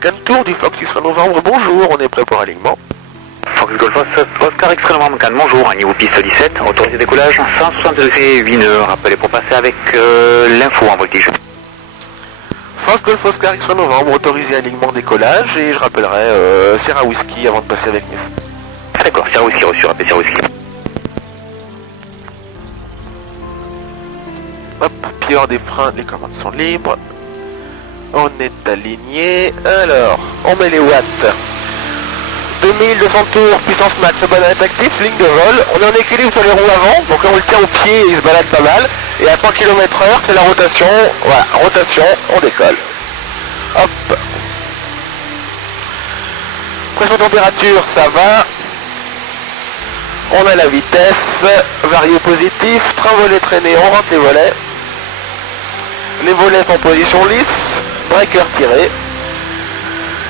Cannes du Fox X-Ray Novembre, bonjour, on est prêt pour alignement. Fox Golf Oscar X-Ray Novembre Cannes, bonjour, à niveau piste 17, autorisé décollage 160 degrés, 8 nœuds, rappelez pour passer avec l'info en voltige. Fox Golf Oscar X-Ray Novembre, autorisé alignement décollage, et je rappellerai Sierra Whisky avant de passer avec Nice. Ah d'accord, Sierra Whisky reçu, rappelez Sierra Whisky. Hop, pied hors des freins, les commandes sont libres. On est aligné. Alors, on met les watts. 2200 tours, puissance max, banane actif, ligne de vol. On est en équilibre sur les roues avant, donc là on le tient au pied et il se balade pas mal. Et à 100 km/h, c'est la rotation. Voilà, rotation, on décolle. Hop. Pression température, ça va. On a la vitesse, varié positif, train volet traîné, on rentre les volets. Les volets en position lisse, breaker tiré,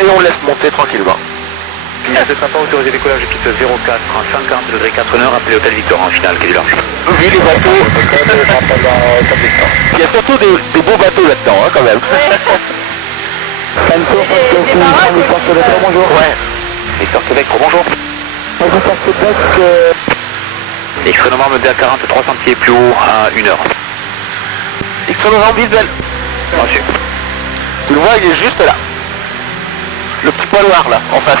et on laisse monter tranquillement. Piste de sympa, autorisé décollage piste 04, 140 degrés 4 nœuds, rappelez Hôtel Victor en finale, quai du large. Vu les bateaux, il y a surtout des beaux bateaux là-dedans, hein, quand même. Bonjour. Ouais. Victor Québec, bonjour. Victor Québec, X-Ray Novembre DA40, 300 pieds plus haut à 1 heure. X-Ray Novembre visuel. Reçu. Tu le vois, il est juste là. Le petit point noir là, en face.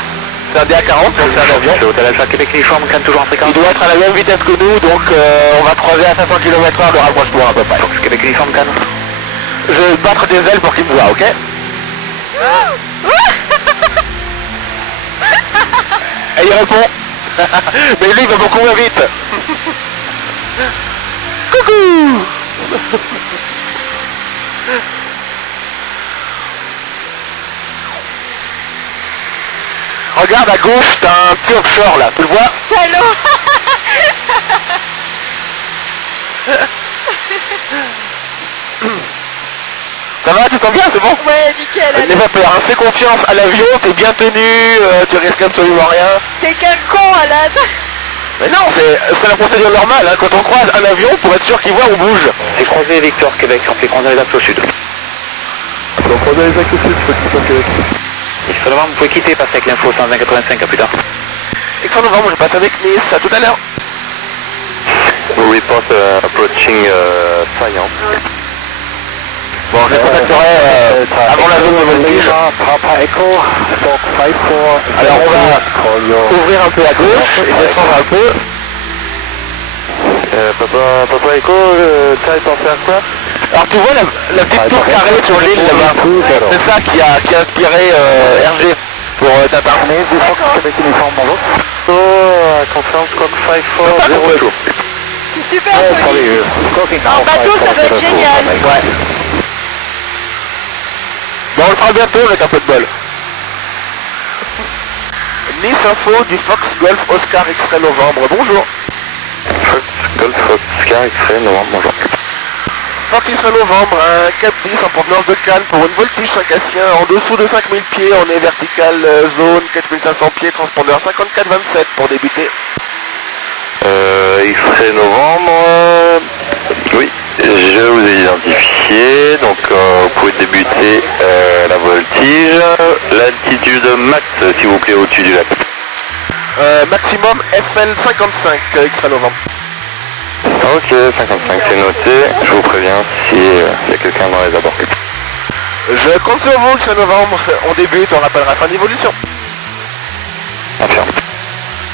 C'est un DA40, donc c'est un avion. C'est Hôtel Alpha Québec Lichon, Cannes toujours en fréquence. Il doit être à la même vitesse que nous, donc on va croiser à 500 km/h le rapprochement à peu près. Fox Québec Lichon, Cannes. Je vais battre des ailes pour qu'il me voit, ok? Et il répond. Mais lui il va beaucoup moins vite. Coucou. Regarde à gauche, t'as un petit offshore là, tu le vois? Salaud. Ça va, tu sens bien, c'est bon? Ouais, nickel. N'aie pas peur, hein, fais confiance à l'avion, t'es bien tenu, tu risques absolument rien. T'es quel con, Alan. Mais non, c'est la procédure normale, hein. Quand on croise un avion, pour être sûr qu'il voit, on bouge. C'est croisé Victor Québec, on fait croiser les axes au sud. donc on a les actes au sud, Victor Québec. X-Ray Novembre, vous pouvez quitter, passer avec l'info 185 à plus tard. X-Ray Novembre, je passe avec Nice, à tout à l'heure. Report approaching Saillant. Bon, je les contacterai avant la zone de voltige. Papa Echo, Stock 54. Alors on va ouvrir un peu à gauche et descendre un peu. Papa Echo, type of aircraft. Alors tu vois la petite tour carrée sur l'île là-bas, c'est ça qui a inspiré RG pour Tata. Québec uniforme, bonjour. So, confirm Squawk 54, 0 C'est super joli. En bateau, ça doit être génial. Ouais. Bon, on le fera bientôt avec un peu de bol. Nice Info du Fox Golf Oscar X-Ray Novembre, bonjour. Fox Golf Oscar X-Ray Novembre, bonjour. Fox X-Ray Novembre, un Cap 10 en provenance de Cannes pour une voltige 5 Cassien en dessous de 5000 pieds, on est vertical zone 4500 pieds, transpondeur 5427 pour débuter. X-Ray Novembre, oui, je vous ai identifié, donc vous pouvez débuter la voltige, l'altitude max s'il vous plaît au-dessus du lac. Maximum FL 55 X-Ray Novembre. Ok, 55 c'est noté, je vous préviens s'il y a quelqu'un dans les abords. Je compte sur vous X-Ray Novembre, on débute, on rappellera fin d'évolution. Affirme.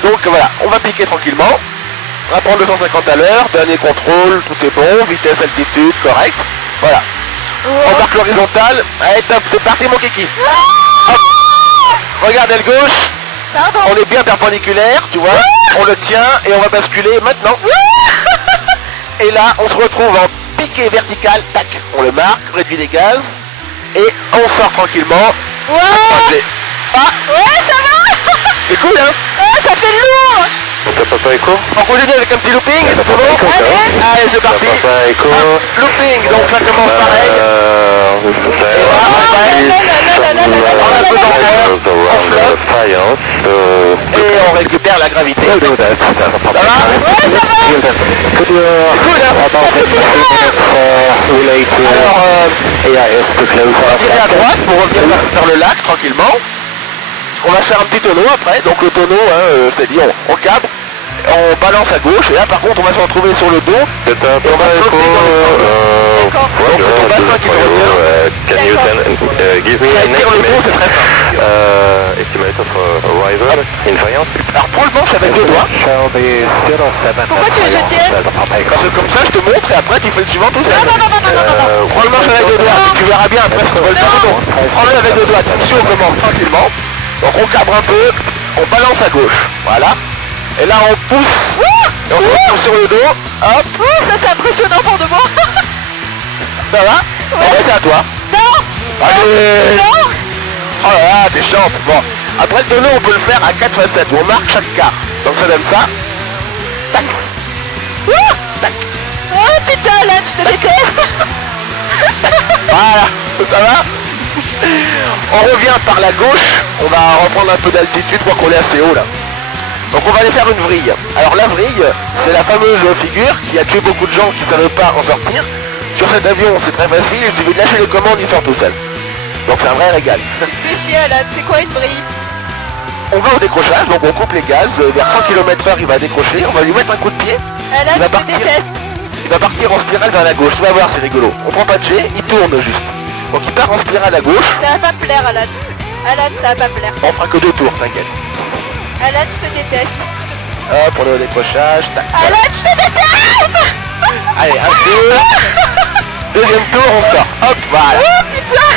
Donc voilà, on va piquer tranquillement. On va prendre 250 à l'heure, dernier contrôle, tout est bon, vitesse, altitude, correct. Voilà. On marque l'horizontale. Allez top, c'est parti mon kiki. Hop. Regarde aile gauche. Pardon. On est bien perpendiculaire, tu vois. On le tient et on va basculer maintenant. Et là, on se retrouve en piqué vertical. Tac, on le marque, réduit les gaz. Et on sort tranquillement. Ouais. Ah, Ouais, ça va. c'est cool hein. Ah, ça fait lourd. Papa Echo. On continue avec un petit looping, c'est bon. Allez, c'est parti. Papa Echo. Looping, donc ça commence pareil. Et là, on un peu d'ampleur, on flotte. Et on récupère la gravité. Ça va? Ouais, ça va. C'est cool hein. Alors, on va tirer à droite pour revenir vers le lac tranquillement. On va faire un petit tonneau après, donc le tonneau, c'est-à-dire on câble, on balance à gauche, et là par contre on va se retrouver sur le dos, et on va flotter dans les D'accord. donc c'est ton bassin qui te retient. Give me Et an avec le dos c'est très simple. estimate of arrival in variance. Alors pour le manche avec deux doigts, Pourquoi tu veux que je tienne? parce que comme ça je te montre et après tu fais le suivant tout seul. Non. Prends le manche avec deux doigts, tu verras bien après ce qu'on va le faire. Donc, prends-le avec deux doigts, tu on commande tranquillement. Donc on cabre un peu, on balance à gauche, voilà. Et là on pousse, et on se retrouve sur le dos, hop, Ça c'est impressionnant pour de moi. ça va. Et c'est à toi. Non. Allez. Non. Oh là là, t'es chiante. Bon, après le tonneau on peut le faire à 4 facettes, où on marque chaque quart. Donc ça donne ça. Tac, tac, Oh putain là, je te déteste. voilà, ça va. On revient par la gauche, on va reprendre un peu d'altitude pour qu'on est assez haut là. Donc on va aller faire une vrille. Alors la vrille, c'est la fameuse figure qui a tué beaucoup de gens qui ne savaient pas en sortir. Sur cet avion c'est très facile, il suffit de lâcher les commandes, il sort tout seul. Donc c'est un vrai régal. Tu me fais chier Alan, c'est quoi une brille? On va au décrochage, donc on coupe les gaz, vers 100 km/h il va décrocher, on va lui mettre un coup de pied. Alan, Il va je te partir. déteste. Il va partir en spirale vers la gauche, tu vas voir c'est rigolo. On prend pas de jet, il tourne juste. Donc il part en spirale à gauche, Ça va pas me plaire Alan. Alan, ça va pas me plaire. on fera que 2 tours, t'inquiète. Alan, je te déteste. Hop, on est au décrochage, tac. Alan, je te déteste. Allez, un tour. Deuxième tour, on sort. Hop, voilà. Oh putain.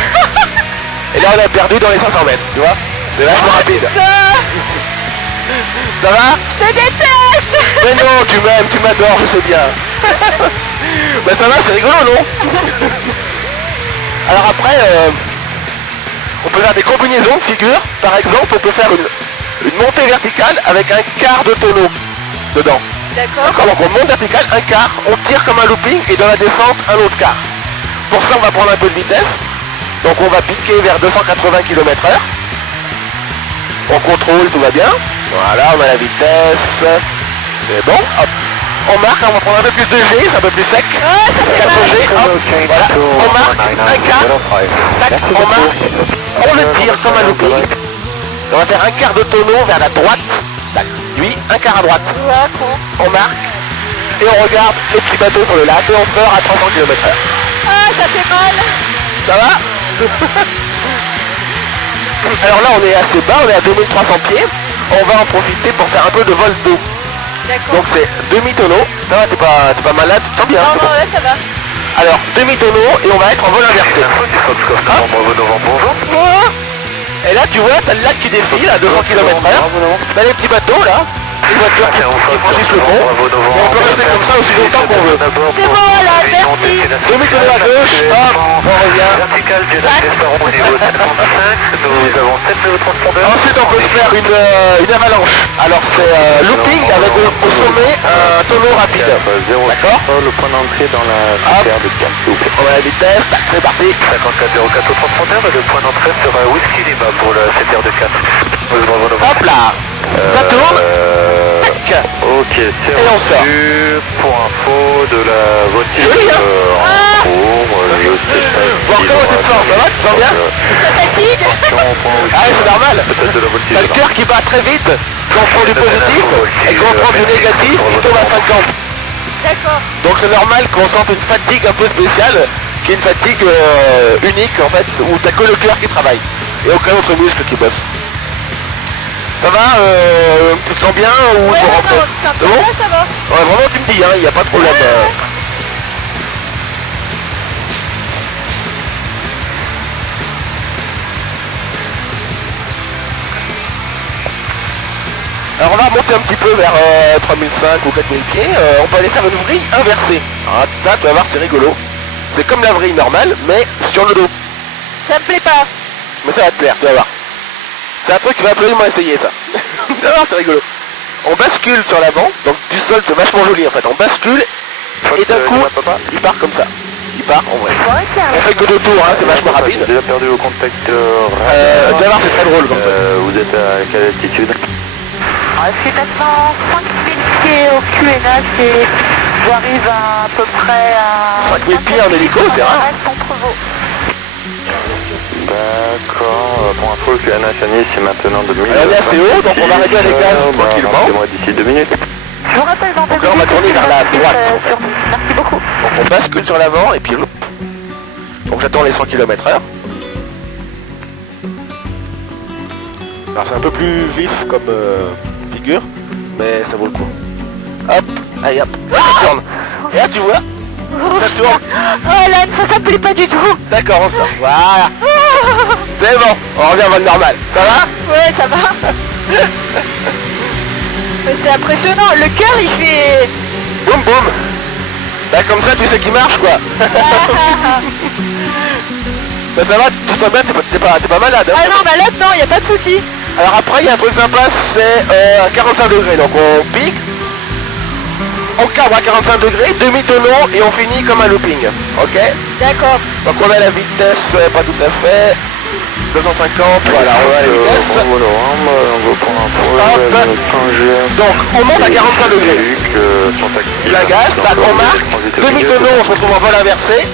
Et là, on a perdu dans les 500 mètres, tu vois. C'est vachement rapide. Putain. Ça va? Je te déteste. Mais non, tu m'aimes, tu m'adores, je sais bien. Mais ça va, c'est rigolo, non? Alors après, on peut faire des combinaisons de figures. Par exemple, on peut faire une montée verticale avec un quart de tonneau dedans. D'accord. D'accord, donc on monte vertical, un quart, on tire comme un looping et dans la descente, un autre quart. Pour ça, on va prendre un peu de vitesse. Donc on va piquer vers 280 km/h. On contrôle, tout va bien. Voilà, on a la vitesse. C'est bon, hop. On marque, on va prendre un peu plus de G, c'est un peu plus sec. Ah, ça fait 4 mal. G, hop, voilà. On marque un quart, tac, on marque, on le tire comme un looping. On va faire un quart de tonneau vers la droite, tac, lui, un quart à droite. Ouais, con. On marque, et on regarde les petits bateaux sur le lac, et on sort à 300 km/h. Ah, ça fait mal. Ça va? Alors là, on est assez bas, on est à 2300 pieds. On va en profiter pour faire un peu de vol d'eau. D'accord. Donc c'est demi-tonneau. Ça va, t'es pas malade, tu te sens bien? Non, c'est non, bon. là ça va. Alors, demi-tonneau, et on va être en vol inversé. Hop. Et là, tu vois, t'as le lac qui défile à 200 km/h. T'as les petits bateaux, là. Les voitures qui franchissent le pont. Et on peut rester comme ça aussi longtemps qu'on veut. C'est bon, Alan, merci. Demi-tonneau à gauche, hop, on revient. Ensuite, on peut se faire une avalanche. Alors, c'est looping avec au sommet un tonneau rapide. D'accord? Le point d'entrée dans la CTR de 4, s'il vous plaît. On va à la vitesse, tac, c'est parti. 54 04 au 31, le point d'entrée sera Whisky Lima pour la CTR de 4. Hop là, ça tourne. Tac. Ok, c'est Et on sort. reçu. Pour info de la voiture Joli, hein? en cours, je sais pas. Bon, comment tu te sens? Ça va? Tu te sens bien? Ça fatigue. Ah oui, c'est normal. Peut-être de la T'as voltige. le cœur qui bat très vite quand on prend du positif et quand on prend du négatif, il tombe à 50. D'accord. Donc c'est normal qu'on sente une fatigue un peu spéciale, qui est une fatigue unique en fait, où t'as que le cœur qui travaille et aucun autre muscle qui bosse. Ça va? Tu te sens bien ou Ouais, faut non, rentrer? non, C'est bon? ça va. Ouais, vraiment tu me dis, il n'y a pas de problème. Alors on va remonter un petit peu vers 3005 ou 4000 pieds, on peut aller faire une vrille inversée. Ah, ça, tu vas voir, c'est rigolo. C'est comme la vrille normale, mais sur le dos. Ça me plaît pas. Mais ça va te plaire, tu vas voir. C'est un truc que tu vas absolument essayer, ça. Tu vas voir, c'est rigolo. On bascule sur l'avant, donc du sol, c'est vachement joli en fait. On bascule, et d'un coup, il part comme ça. Il part en vrai. On fait que 2 tours, hein, c'est vachement rapide. J'ai déjà perdu le contact Tu vas voir, c'est très drôle comme ça. vous êtes à quelle altitude? C'est 405 000 pieds au QNH et J'arrive à peu près à... 5000 pieds en hélico, c'est rare. D'accord, pour info, le Anna Chani, c'est maintenant 2000. Alors on est assez haut, donc on va réduire les gaz tranquillement. Moi d'ici 2 minutes. Je vous rappelle dans 2 Donc là on va tourner vers la droite. Merci beaucoup. Donc on bascule sur l'avant et puis hop. Donc j'attends les 100 km/h. Alors c'est un peu plus vif comme figure, mais ça vaut le coup. Hop, allez hop, ça tourne. Et là tu vois, ça tourne. Oh Lan, ça me plaît pas du tout. D'accord, on sort. Voilà. C'est bon, on revient à vol normal. Ça va? Ouais, ça va. Mais c'est impressionnant, le cœur il fait... Boum boum. Bah comme ça tu sais qu'il marche quoi. Bah ça va, tout ça bien, t'es pas malade. Hein, Ah non, bah là, non, y a pas de souci. Alors après il y a un truc sympa, c'est à 45 degrés, donc on pique, on cabre à 45 degrés, demi-tonneau et on finit comme un looping, ok? D'accord. Donc on a la vitesse, pas tout à fait, 250, voilà, on a la vitesse. On va prendre un peu. Donc on monte à 45 degrés, la gaz, tac, on marque, demi-tonneau, on se retrouve en vol inversé,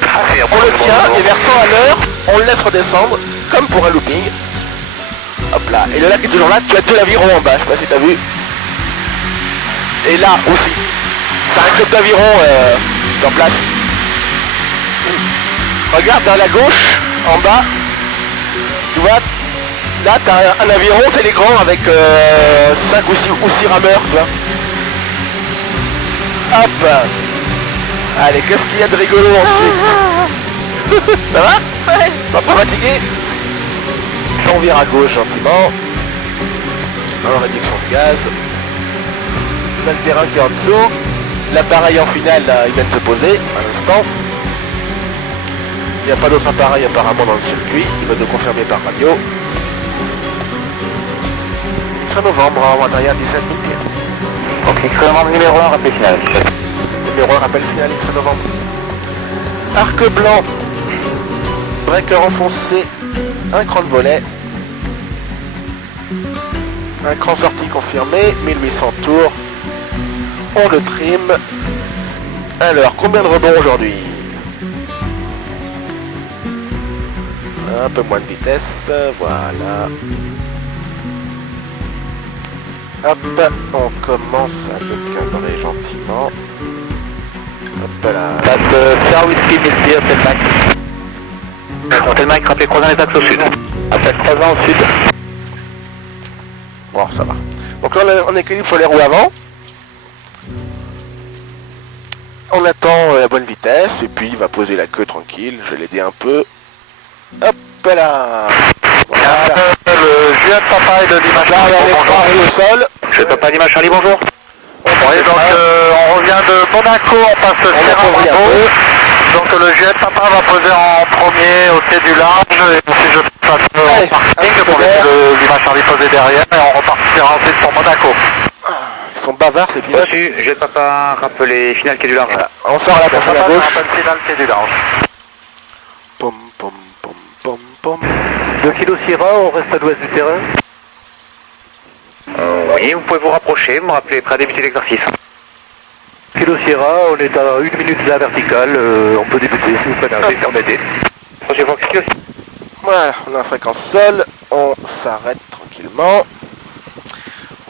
on le tient et vers 100 à l'heure, on le laisse redescendre, comme pour un looping. Hop là, et le lac est toujours là, tu as deux avirons en bas, je sais pas si t'as vu. Et là aussi, t'as un club d'aviron en place. Regarde vers la gauche, en bas, tu vois, là t'as un aviron télégrand avec 5 ou 6 rameurs, tu vois. Hop. Allez, qu'est-ce qu'il y a de rigolo ensuite? Ça va? Ouais. Pas fatigué? On vire à gauche gentiment. En réduction de gaz. On a le terrain qui est en dessous. L'appareil en finale, là, il vient de se poser à l'instant. Il n'y a pas d'autre appareil apparemment dans le circuit. Il va nous confirmer par radio. Fin novembre, en intérieur 17 000 pieds. Ok, commande numéro 1, rappel final. Numéro 1, rappel final, fin novembre. Arc blanc. Breaker enfoncé. Un cran de volet. Un cran sorti confirmé, 1800 tours. On le trim. Alors, combien de rebonds aujourd'hui? Un peu moins de vitesse, voilà. Hop, on commence à décadrer gentiment. Hop là. Faire whisky, Messi, Hôtel Mac. Hôtel Mac, rappelez croisant les axes au sud. Appel croisant au sud. Bon, ça va. Donc là, on équilibre sur les roues avant. On attend la bonne vitesse et puis il va poser la queue tranquille. Je vais l'aider un peu. Hop là. Voilà. Le Juliette Papa et de Dimanche. Là, on est préparé au sol. Juliette Papa, Dimanche Charlie, bonjour. Oui, Donc on revient de Monaco, on passe le revient un peu. Donc le Juliette Papa va poser en premier au pied du large et ensuite je passe Allez, au parking un peu pour d'air. laisser le Dimanche Charlie poser derrière et on repartira ensuite pour Monaco. Ils sont bavards ces pilotes. Reçu, Juliette Papa, rappelez final quai du large. Voilà. On sort à la personne à gauche. Rappel final quai du large. Pom pom pom pom pom. 2 kg Sierra, on reste à l'ouest du terrain. Oui, vous pouvez vous rapprocher, me rappeler prêt à débuter l'exercice. Kilo Sierra, on est à 1 minute de la verticale, on peut débuter si vous préférez, permettez. Voilà, on a la fréquence sol, on s'arrête tranquillement.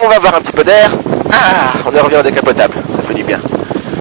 On va avoir un petit peu d'air. Ah, on est revenu en décapotable, ça fait du bien.